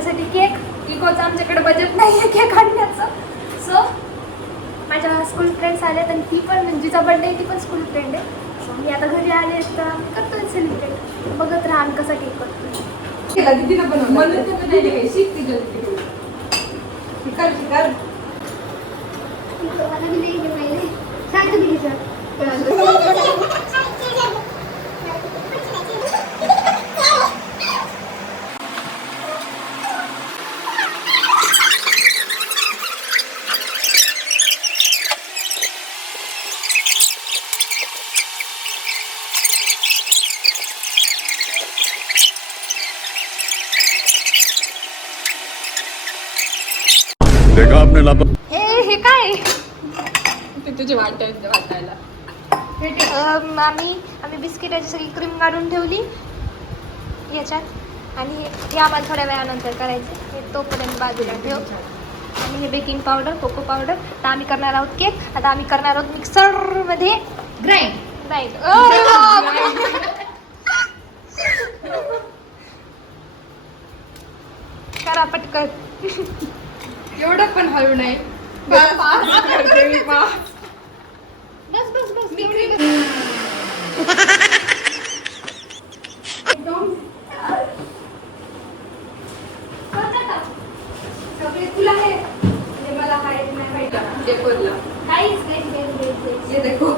त्याच्यासाठी केक इकोचं आमच्याकडे बजेट नाही आहे केक आणण्याचं. सो माझ्या स्कूल फ्रेंड्स आले आणि ती पण जिचा बर्थडे आहे ती पण स्कूल फ्रेंड आहे. सो मी आता घरी आले तर आम्ही करतोय सेलिब्रेट. बघत राहा आम्ही कसा केक करतोय. देखा आपने लापा हे काय ते तुझे वाटायला आम्ही बिस्किटाची सगळी क्रीम काढून ठेवली याच्यात आणि हे आम्हाला थोड्या वेळानंतर करायचं. हे तोपर्यंत बाजूला ठेव. आणि हे बेकिंग पावडर कोको पावडर. आता आम्ही करणार आहोत केक. आता आम्ही करणार आहोत मिक्सरमध्ये ग्राइंड. करा पटकन. एवढं पण हळू नाही. बस बस बस सगळे तुला हे मला काय नाही माहिती. डेकोरला ये देखो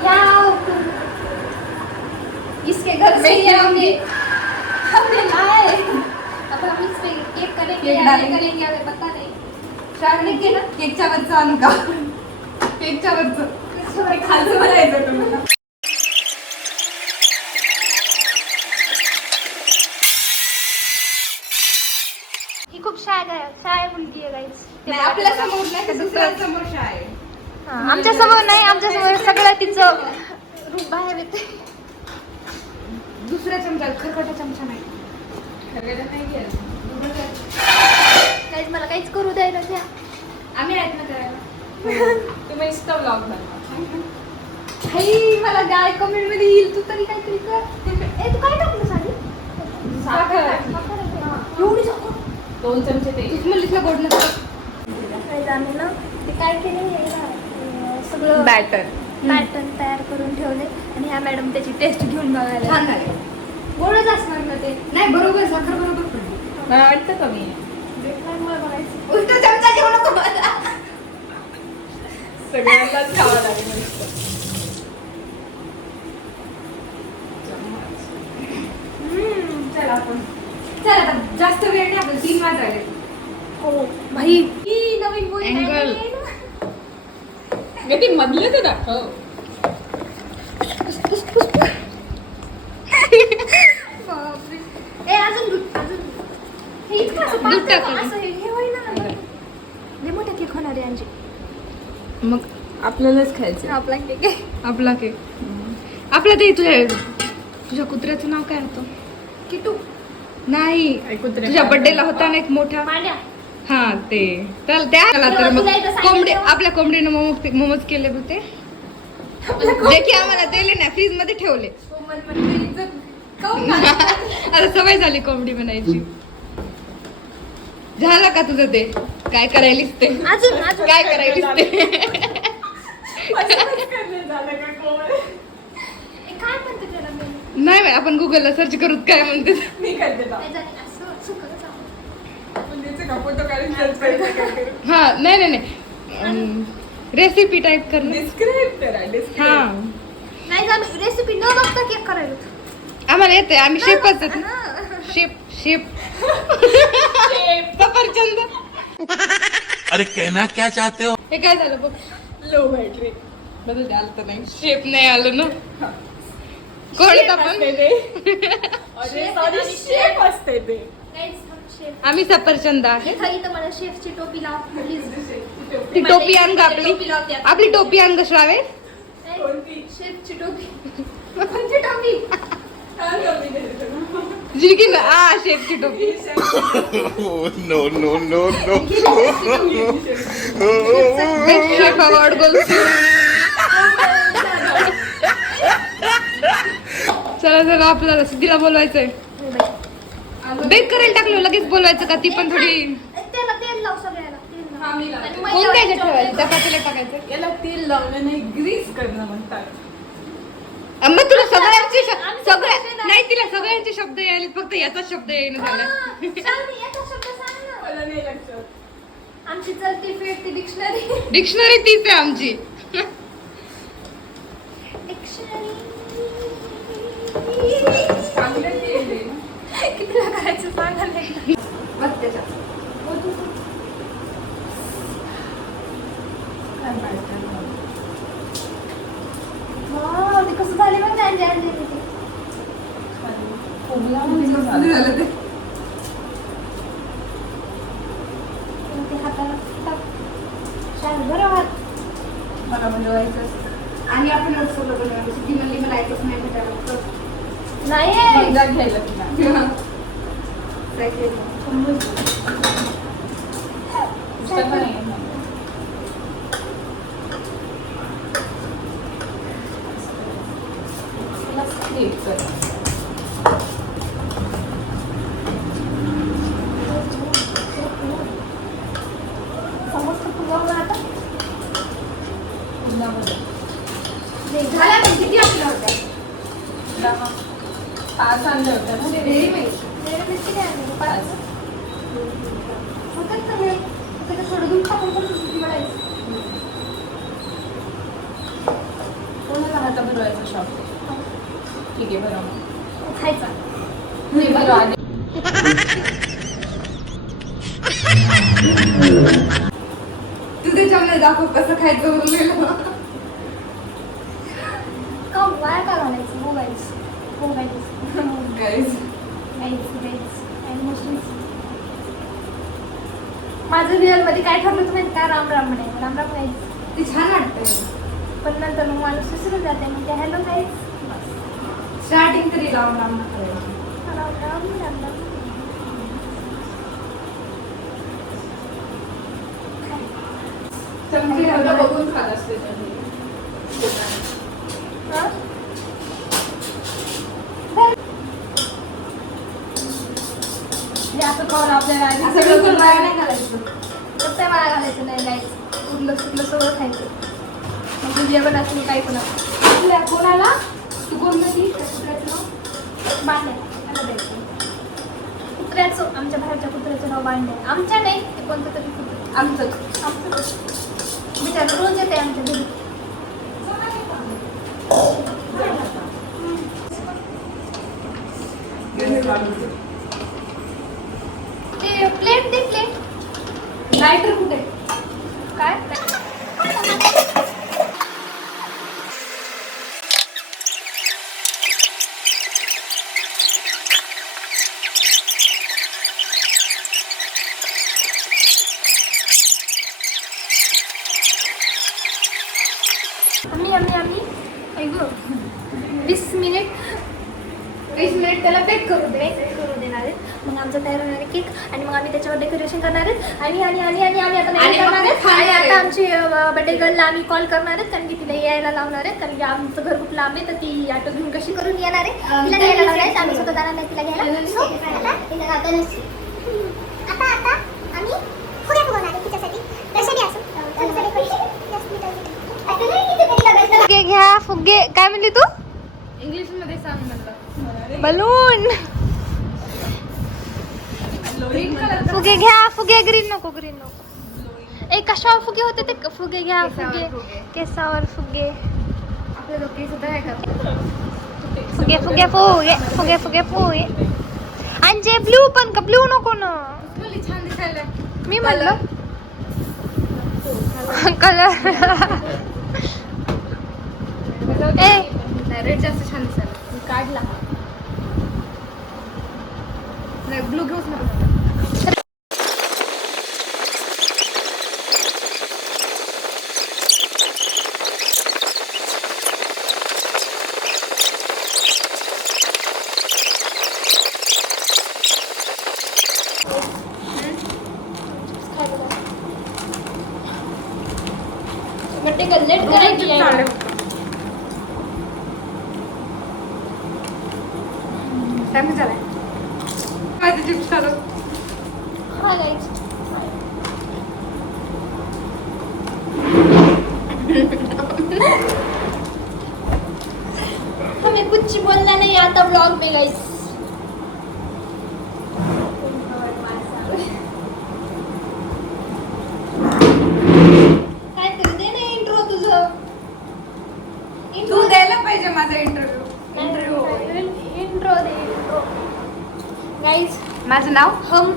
क्या इसके घर से ये हमने लाए. अब हम इस पे केक करेंगे या नहीं करेंगे हमें पता नहीं. शायद के ना केकच्या वरचं आणू का? केकच्या वरचं खालचं बनायचं तुम्हाला. ही खूप शाय मुलगी आहे गाईस. नाही आपल्या समोर नाही तर दुसऱ्या समोर आहे. आमच्या समोर नाही. आमच्या समोर सगळं तिचं रूप बाहेर येते. दुसऱ्या चमचा खरकटा चमचा नाही. खरकटा नाही घ्यायचा. गाईस मला काहीच करू द्यायला द्या. आम्ही आहेत ना करायला. तुम्ही इन्स्टा ब्लॉग बनवा. हाई मला काय कमेंट मध्ये येईल तू तरी काहीतरी कर. ए तू काय टाकलं साडी? साखर. एवढी साखर. 2 चमचे तेल. तूच म्हणलीस गोड नसतं. आम्ही ना ते काय केलं सगळं पॅटर्न तयार करून ठेवले आणि ह्या मॅडम त्याची टेस्ट घेऊन बघायला. छान झाले. गोडच असणार ना ते. नाही बरोबर साखर बरोबर पडली. मला वाटतं कमी आहे. बघायचं. उलट चमचा घेऊ नको मला. सगळ्यांनाच खावं लागेल. चला आपण चल आता जास्त वेळ नाही. आपण 3 वाजले. हो भाई ही नवीन बोल Angle. ती मधले तर दाखव. ए अजून दूध हे इतकं असं दूध पातळ टाकलं. असं हे होईना. लय मोठा केक होणार आहे यांची. मग आपल्यालाच खायचं. आपला केक आहे. आपला केक. आपला ते तुझ्या कुत्र्याचं नाव काय होतं? किटू नाही तुझ्या बर्थडेला होता ना एक मोठा. मांड्या. हा ते तर त्याला तर मग तुला एकदा सांगितलं कोंबडी तेव्हा? आपल्या कोंबडीनं मोमोज केले होते. जे की आम्हाला दिले नाही फ्रीज मध्ये ठेवले. आता सवय झाली कोंबडी बनायची. झालं का तुझं ते काय करायलीस ते अजून काय करायलीस ते काय म्हणते त्याला मी? नाही बाई, आपण गुगलला सर्च करू काय म्हणते. नाही जाणे, असं सुकतच आहे. हा नाही रेसिपी टाईप कर ना. हा नाही जाणे रेसिपी न बघता केक करायला. आम्हाला येते. आम्ही शेफच आहेत. शेफ सफरचंद. अरे कहना क्या चाहते हो? हे काय झालं बघ. लो बॅटरी बदल आलं तर नाही. शेफ नाही आलं ना. कोण आपण शेफ असते ते. आम्ही सफरचंद आहे. इथं मला शेफची टोपी लाव प्लीज. ती टोपी आण ग आपली टोपी आण ग श्रावे. शेफची टोपी. कोणती टोपी? जिरकी ना शेफची टोपी. No no no no. Chef award goals. चला आपल्याला सिद्धीला बोलवायचंय. बेक करायला टाकलं लगेच बोलवायचं का ती पण थोडी त्याला तेल लाव सगळ्याला तेल लाव. हा, मी लावते. आणि कोण मैदा काय ठेवायचं वाटायचं. त्या पातेल्यात टाकायचं याला तेल लावलं नाही ग्रीस करणं म्हणतात. मग तुला सगळ्यांचे सगळ्या नाही तिला सगळ्यांचे शब्द यायले फक्त याचा शब्द येईन झाला हा, सांग, याचा शब्द सांग ना. मला नाही लक्षात. आमची चलती फिरती डिक्शनरी डिक्शनरी तीच आहे आमची चांगलं तेल आहे ना. कितीला करायचं सांगा नाही. बस त्याच्यात वाव, ते कसं झाले बघ ना अंजे अंजे ते. झालं ते ते हाताला टाक. छान, बरं हात. मला म्हणजे व्हायचं आणि आपण सोडलं बनवायचं ती म्हणली मला यायचंच नाही त्याच्यावर नाही मैदा घ्यायला तिला. पुस्तकं नाही आहे. हे कर. समोसा फुलवलं आता. पुन्हामध्ये. ते झालं पण किती आपल्या होत्या? 5 आणले होते ना ते. तेरा मिरची नाही आणली, 5. होतात तर नाही. आता ते थोडं दूध टाकून पण किती वेळायचं. कोणाला हाता भरवायचा शॉप? ठीक आहे बरं खायचा. नाही बरं आधी तू त्याच्यामध्ये दाखव कसं खायचं उरलेलं का वाया का घालायचं? हो गाईस. हो गाईस. गाईज गाईस, गाईस. आणि मुस्लिम्स. माझं रिअल मध्ये काय ठरलं होतं माहिती का? राम राम म्हणायचं. राम राम गाईस. ते छान वाटतंय पण नंतर मग माणूस विसरून जाते. मग ते हॅलो गाईस. स्टार्टिंग तरी राम राम करायची राम राम राम राम. चमचे एवढं बघून खात असते त्यांनी. हा? हे असं करून आपल्याला आधी असं सगळं बिलकुल करून वाया नाही घालायचं फक्त वाया घालायचं नाही गाईस. उरलं सुरलं सगळं खायचं. मग तू जेवण असलं काही पण असलं. आपल्या कोणाला तू कोण ती कुत्र्याचं नाव बांड्या त्याला द्यायचं. कुत्र्याचं आमच्या बाहेरच्या कुत्र्याचं नाव बांड्या. आमच्या नाही, ते कोणतं तरी कुत्रं. आमचं आमचं बिचारा रोज येते आमच्या घरी. ते प्लेट दे प्लेट. लायटर कुठे काय? आम्ही ऐक 20 मिनिट त्याला बेक करू देणार आहेत. मग आमचं तयार होणार आहे केक आणि मग आम्ही त्याच्यावर डेकोरेशन करणार आहेत आणि आणि आणि आणि आम्ही आता आणि करणार मग आहेत. खाणार आणि आहे. आता आमची बर्थडे गर्लला आम्ही कॉल करणार आहेत कारण की तिला यायला लावणार आहेत कारण की आमचं घर खूप लांब आहे तर ती ऑटो घेऊन कशी करून येणार आहे. तिला घ्यायला लावणार आहे. आम्ही स्वतः जाणार नाही तिला घ्यायला. So, आता आम्ही फुगे फुगवणार आहे तिच्यासाठी. कशाने असं फुगे घ्या फुगे. काय म्हणली तू? इंग्लिश मध्ये सांग म्हणलं बलून. फुगे घ्या फुगे. ग्रीन नको ग्रीन नको. ए कशावर फुगे होते ते? फुगे घ्या फुगे. केसावर फुगे. आपल्या लोक सुद्धा आहे का फुगे फुगे फुगे फुगे फुगे फुगे. आणि जे ब्लू पण का? ब्लू नको ना. मुली छान दिसायला मी म्हणलं कलर. ए रेड जास्त छान दिसायला काढला. नाही ब्लू घेऊच नको बड्डे का लेट करायची आहे. टाइम झालाय चिप्स करो. हा गाईज हमें कुछ बोलना नहीं आता ब्लॉग में गाइस. काय करू दे ना इंट्रो तुझं. तू द्यायला पाहिजे माझा इंटरव्ह्यू. इंट्रो दे इंट्रो. गाइस माझं नाव हम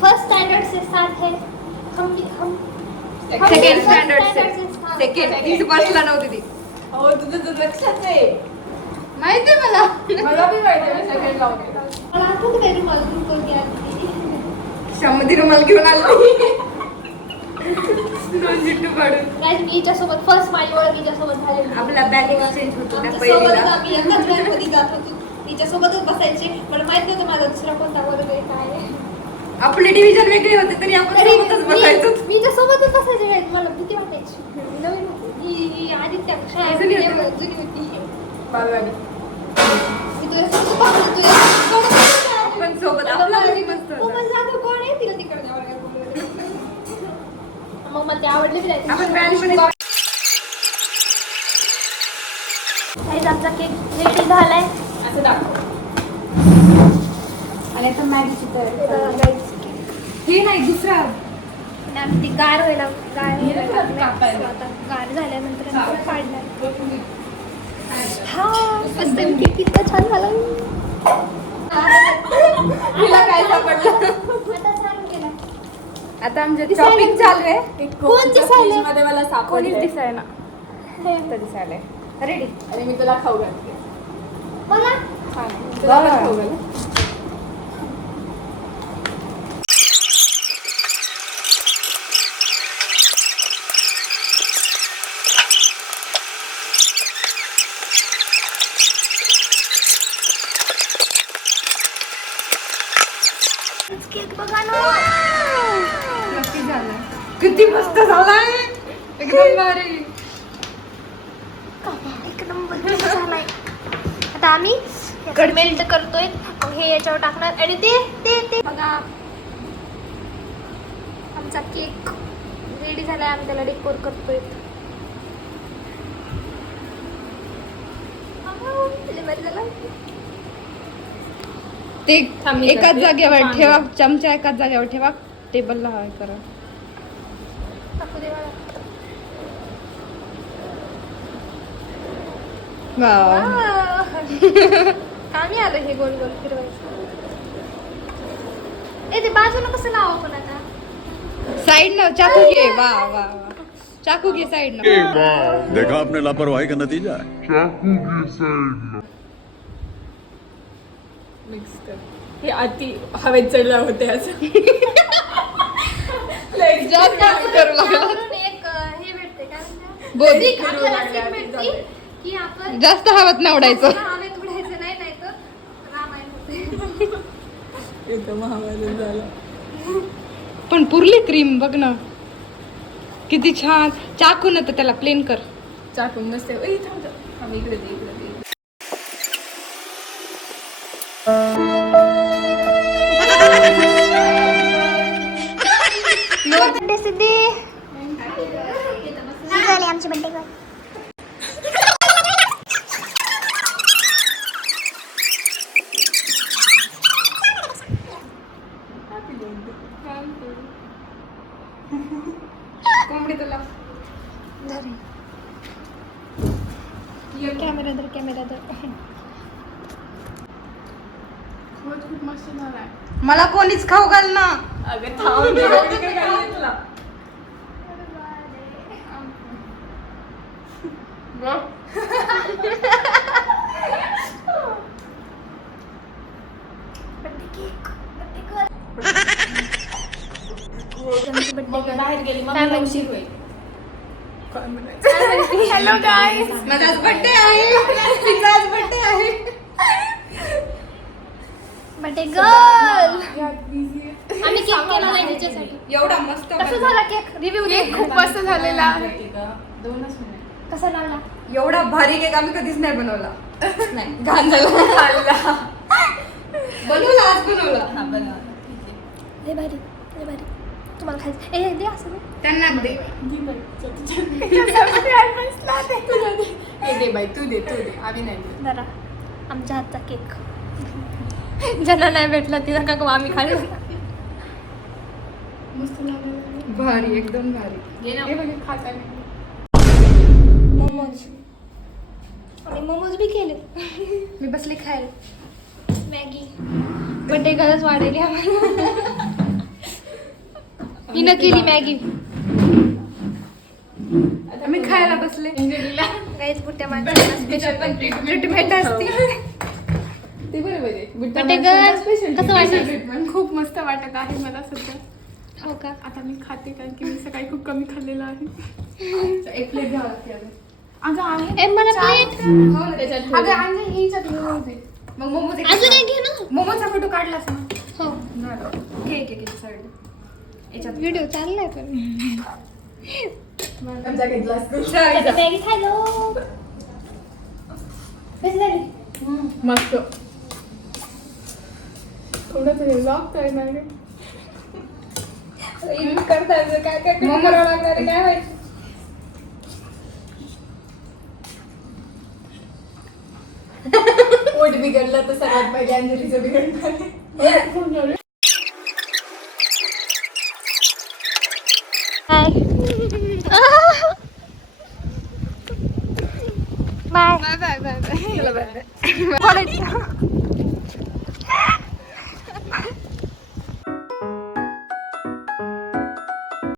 फर्स्ट स्टैंडर्ड से साथ है. हम सेकंड स्टँडर्ड से सेकंड तीच बसला नव्हती ती. हो तुझं तर लक्षात आहे. माहिती आहे मला. मला बी माहिती आहे सेकंड लावते. मला आठवतं काय रुमाल करून घ्या. श्यामती रुमाल घेऊन आली. दोन चिट्टू काढून. गाइस मी हिच्यासोबत फर्स्ट माझी ओळख हिच्यासोबत झाली. आपला बॅग एक्सचेंज होतो त्या सोबतच पहिलीला. आम्ही एकाच बँकमध्ये जात होतो. हिच्यासोबतच बसायचे. मला माहित नव्हतं माझा दुसरा कोणता वर्ग आहे काय आहे. आपले डिव्हिजन वेगळे होते तरी आपण सोबतच बसायचो. मी हिच्यासोबतच बसायचे guys. मला भीती वाटायची. नवीन होती. ही आदित्य शाळेत जुनी होती ना? जुनी होती. बालवाडी. मी तुझ्यासोबत बसलो, तुझ्यासोबत बसलो. आपण सोबत आपला वर्ग मस्त होता. कोमल जाधव कोण आहे? तिला तिकडे जावं लागेल बोलवायला. मग मला ते आवडले बी आपण बँड नाही. मध्ये गाईज आमचा केक रेडी झालाय. असं दाखव. आणि आता मॅगीची तयारी. गाईज हे नाही दुसरा. ती गार व्हायला हे ना कापायला. आता गार झाल्यानंतर आम्ही काढणार. हा मस्त केक किती छान झाला. तिला काय सापडलं. आता छान केला. आता आमच्या दिसायला- शॉपिंग चालू आहे. कोण दिसायला? मध्ये मला कोणीच सापडले दिसायला. आता दिसायलंय. रेडी. आणि मी तुला खाऊ घालते. मला तुला पण खाऊ घाल. केक बघा ना. नक्की झालंय. किती मस्त झालाय. एकदम भारी. एक नंबर केक झालाय. आता आम्ही मेल्ट करतोय. मग हे याच्यावर टाकणार आणि ते बघा आमचा केक रेडी झालाय. आम्ही त्याला डेकोर करतोय. ते थांब, मी एकाच करते. जागेवर पान. ठेवा. चमचा एकाच जागेवर ठेवा. टेबलला हवाय करा. टाकू दे मला. वाव. आम्ही आलो हे गोल गोल फिरवायचं. ए ते बाजूला कसं लावा पण आता. साइड न चाकू घे. वा वा वा. चाकू घे साइड न. देखा आपने लापरवाही का नतीजा है. मिक्स कर. हे अति हवेत चढला होते असं. जास्त करू लागला. त्यावरून एक हे भेटते काय म्हणतात? बोधी. सीख, आपल्याला सीख भेटते की आपण जास्त हवेत नाही उडायचं. हवेत उडायचं नाही तर रामायण होते. एकदम हवाला झाला. पण पुरली क्रीम बघ ना किती छान. चाकू न तर त्याला प्लेन कर. चाकून नसते. ओय, थांब थांब. थांब, इकडे दे इकडे दे. बर्थडे सिद्धी झाले आमचे बर्थडे कर. कोंबडी तुला. कॅमेरा धर कॅमेरा धर. खूप मस्त झालाय. मला कोणीच खाऊ घाल ना. अगं थांब. मी इकडे काय तुला. बाहेर गेली मग काय मला म्हणते? उशीर होईल. Hello guys. माझा आज बर्थडे आहे. तिचा आज बर्थडे आहे. Birthday girl. आम्ही केक केला नाही तिच्यासाठी. एवढा मस्त कसं झाला केक? रिव्ह्यू दे. खूप मस्त झालेला आहे. 2च मिनिट. कसा लागला? एवढा भारी केक आम्ही कधीच नाही बनवला. नाही घाण झाला. बनवला आज बनवला. हा बनवा. लय भारी लय भारी. तुम्हाला खायचं ए दे असं दे. त्यांना दे. हे दे बाई तू दे आम्ही नाही देत. जरा आमच्या हातचा केक ज्यांना नाही भेटला तिला का आम्ही खाल्लं. मस्त लागलं. भारी एकदम भारी. घे ना. हे बघ खाता मी. मोमोज आम्ही मोमोज बी केले. मी बसले खायला. मॅगी बड्डे गरज वाढेल आम्हाला. हिनं केली मॅगी. आता मी खायला बसले. काहीच बुट्ट्या माणसाला स्पेशल ट्रीटमेंट असते. ते बरोबर आहे. बड्डे गर्ल कसं वाटलं? खूप मस्त वाटत आहे मला सध्या. हो का? आता मी खाते कारण की मी सकाळी खूप कमी खाल्लेलं आहे. एक प्लेट घ्यावं लागते अगं आहे. ए मला प्लेट हो ना त्याच्यात. अगं आणले ही चटणी होते. मग मोमोज अजून एक घे ना. मोमोजचा फोटो काढलास ना. हो घे घे साईड. याच्यात व्हिडिओ चाललाय पण आमचा घेतलास तू. मॅगी खायलो. कशी झाली? मस्त. थोडं तरी लागतंय ना रे. करताय काय काय मोमोज लागणार आहे काय माहिती. पोट बिघडलं तर सर्वात पहिले अंजलीचं बिघडणार. Bye bye bye bye bye. Bye.